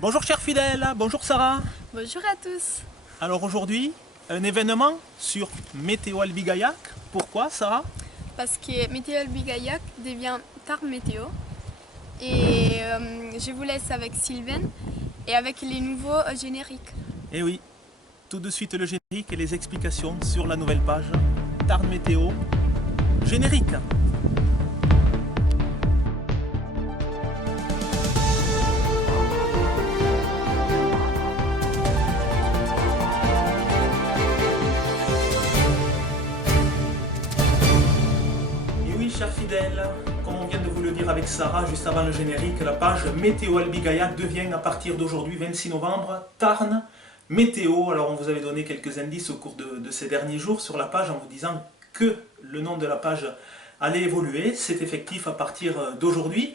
Bonjour chers fidèles, bonjour Sarah. Bonjour à tous. Alors aujourd'hui, un événement sur Météo Albi Gaillac. Pourquoi Sarah? Parce que Météo Albi Gaillac devient Tarn Météo. Et je vous laisse avec Sylvain et avec les nouveaux génériques. Eh oui, tout de suite le générique et les explications sur la nouvelle page Tarn Météo. Générique. Et oui, chers fidèles, comme on vient de vous le dire avec Sarah juste avant le générique, la page Météo Albi Gaillac devient à partir d'aujourd'hui, 26 novembre, Tarn Météo. Alors on vous avait donné quelques indices au cours de ces derniers jours sur la page en vous disant que le nom de la page allait évoluer. C'est effectif à partir d'aujourd'hui.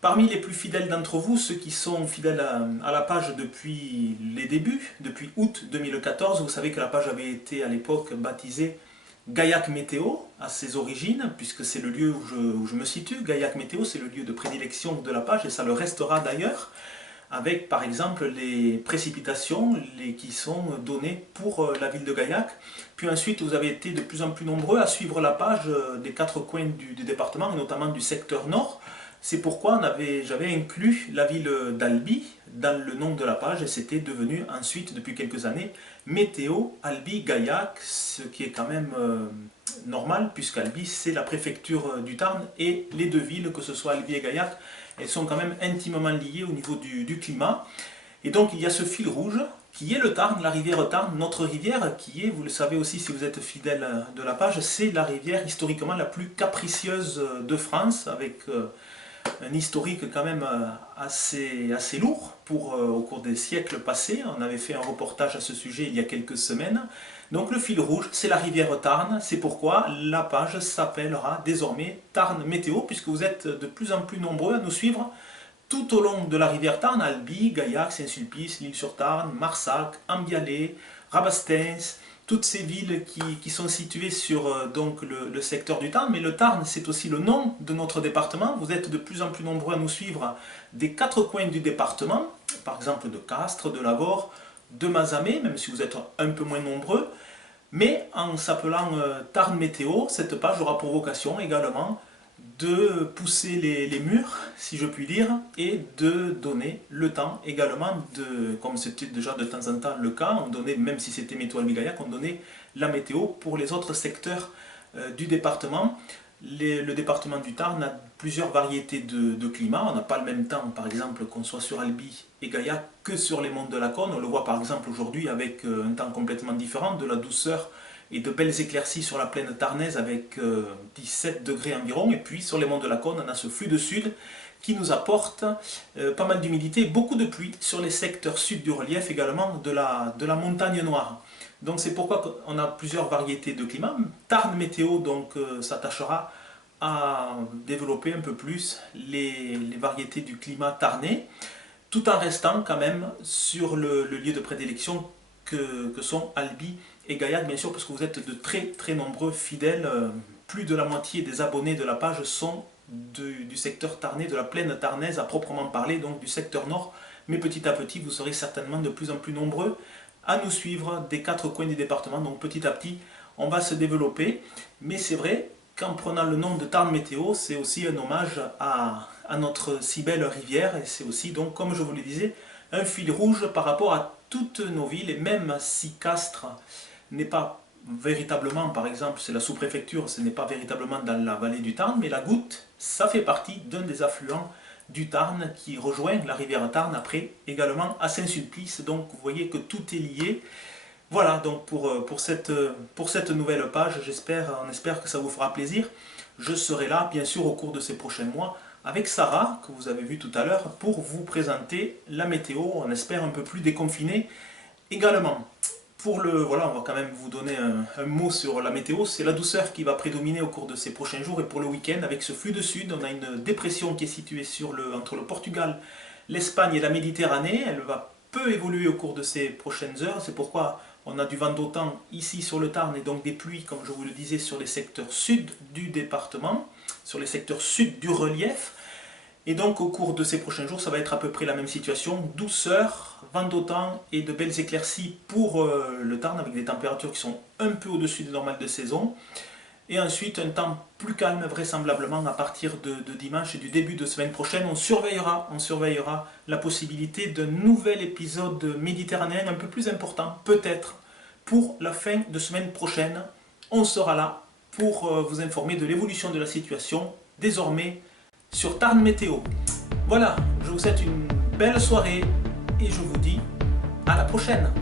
Parmi les plus fidèles d'entre vous, ceux qui sont fidèles à la page depuis les débuts, depuis août 2014, vous savez que la page avait été à l'époque baptisée Gaillac Météo à ses origines, puisque c'est le lieu où je me situe. Gaillac Météo, c'est le lieu de prédilection de la page et ça le restera d'ailleurs, avec par exemple les précipitations qui sont données pour la ville de Gaillac. Puis ensuite, vous avez été de plus en plus nombreux à suivre la page des quatre coins du département, et notamment du secteur nord. C'est pourquoi j'avais inclus la ville d'Albi dans le nom de la page et c'était devenu ensuite, depuis quelques années, Météo Albi Gaillac, ce qui est quand même normal puisqu'Albi c'est la préfecture du Tarn et les deux villes, que ce soit Albi et Gaillac, elles sont quand même intimement liées au niveau du climat. Et donc il y a ce fil rouge qui est le Tarn, la rivière Tarn, notre rivière qui est, vous le savez aussi si vous êtes fidèle de la page, c'est la rivière historiquement la plus capricieuse de France avec un historique quand même assez lourd au cours des siècles passés. On avait fait un reportage à ce sujet il y a quelques semaines. Donc le fil rouge, c'est la rivière Tarn. C'est pourquoi la page s'appellera désormais Tarn Météo, puisque vous êtes de plus en plus nombreux à nous suivre tout au long de la rivière Tarn, Albi, Gaillac, Saint-Sulpice, l'Île-sur-Tarn, Marsac, Ambialé, Rabastens, toutes ces villes qui sont situées sur donc le secteur du Tarn. Mais le Tarn, c'est aussi le nom de notre département. Vous êtes de plus en plus nombreux à nous suivre des quatre coins du département, par exemple de Castres, de Lavaur, de Mazamet, même si vous êtes un peu moins nombreux. Mais en s'appelant Tarn Météo, cette page aura pour vocation également de pousser les murs, si je puis dire, et de donner le temps également, comme c'était déjà de temps en temps le cas, on donnait, même si c'était Météo Albi Gaillac, on donnait la météo pour les autres secteurs du département. Le département du Tarn a plusieurs variétés de climat. On n'a pas le même temps, par exemple, qu'on soit sur Albi et Gaillac que sur les monts de la Cône. On le voit par exemple aujourd'hui avec un temps complètement différent, de la douceur et de belles éclaircies sur la plaine tarnaise avec 17 degrés environ. Et puis sur les monts de la Cône, on a ce flux de sud qui nous apporte pas mal d'humidité et beaucoup de pluie sur les secteurs sud du relief également de la montagne noire. Donc c'est pourquoi on a plusieurs variétés de climat. Tarn Météo donc s'attachera à développer un peu plus les variétés du climat tarnais, tout en restant quand même sur le lieu de prédilection que sont Albi et Gaillac, bien sûr, parce que vous êtes de très très nombreux fidèles. Plus de la moitié des abonnés de la page sont du secteur tarnais, de la plaine tarnaise à proprement parler, donc du secteur nord. Mais petit à petit, vous serez certainement de plus en plus nombreux à nous suivre des quatre coins du département. Donc petit à petit, on va se développer. Mais c'est vrai qu'en prenant le nom de Tarn Météo, c'est aussi un hommage à notre si belle rivière. Et c'est aussi, donc, comme je vous le disais, un fil rouge par rapport à toutes nos villes. Et même si Castres n'est pas véritablement, par exemple, c'est la sous-préfecture, ce n'est pas véritablement dans la vallée du Tarn, mais la Goutte, ça fait partie d'un des affluents du Tarn qui rejoint la rivière Tarn après également à Saint-Sulpice. Donc vous voyez que tout est lié. Voilà donc pour cette nouvelle page, on espère que ça vous fera plaisir. Je serai là bien sûr au cours de ces prochains mois avec Sarah, que vous avez vu tout à l'heure, pour vous présenter la météo, on espère un peu plus déconfinée également. Voilà, on va quand même vous donner un mot sur la météo. C'est la douceur qui va prédominer au cours de ces prochains jours et pour le week-end avec ce flux de sud. On a une dépression qui est située entre le Portugal, l'Espagne et la Méditerranée. Elle va peu évoluer au cours de ces prochaines heures. C'est pourquoi on a du vent d'automne ici sur le Tarn et donc des pluies, comme je vous le disais, sur les secteurs sud du département, sur les secteurs sud du relief. Et donc au cours de ces prochains jours, ça va être à peu près la même situation, douceur, vent d'automne et de belles éclaircies pour le Tarn, avec des températures qui sont un peu au-dessus des normales de saison. Et ensuite un temps plus calme vraisemblablement à partir de dimanche et du début de semaine prochaine. On surveillera la possibilité d'un nouvel épisode méditerranéen un peu plus important, peut-être, pour la fin de semaine prochaine. On sera là pour vous informer de l'évolution de la situation, désormais sur Tarn Météo. Voilà, je vous souhaite une belle soirée et je vous dis à la prochaine.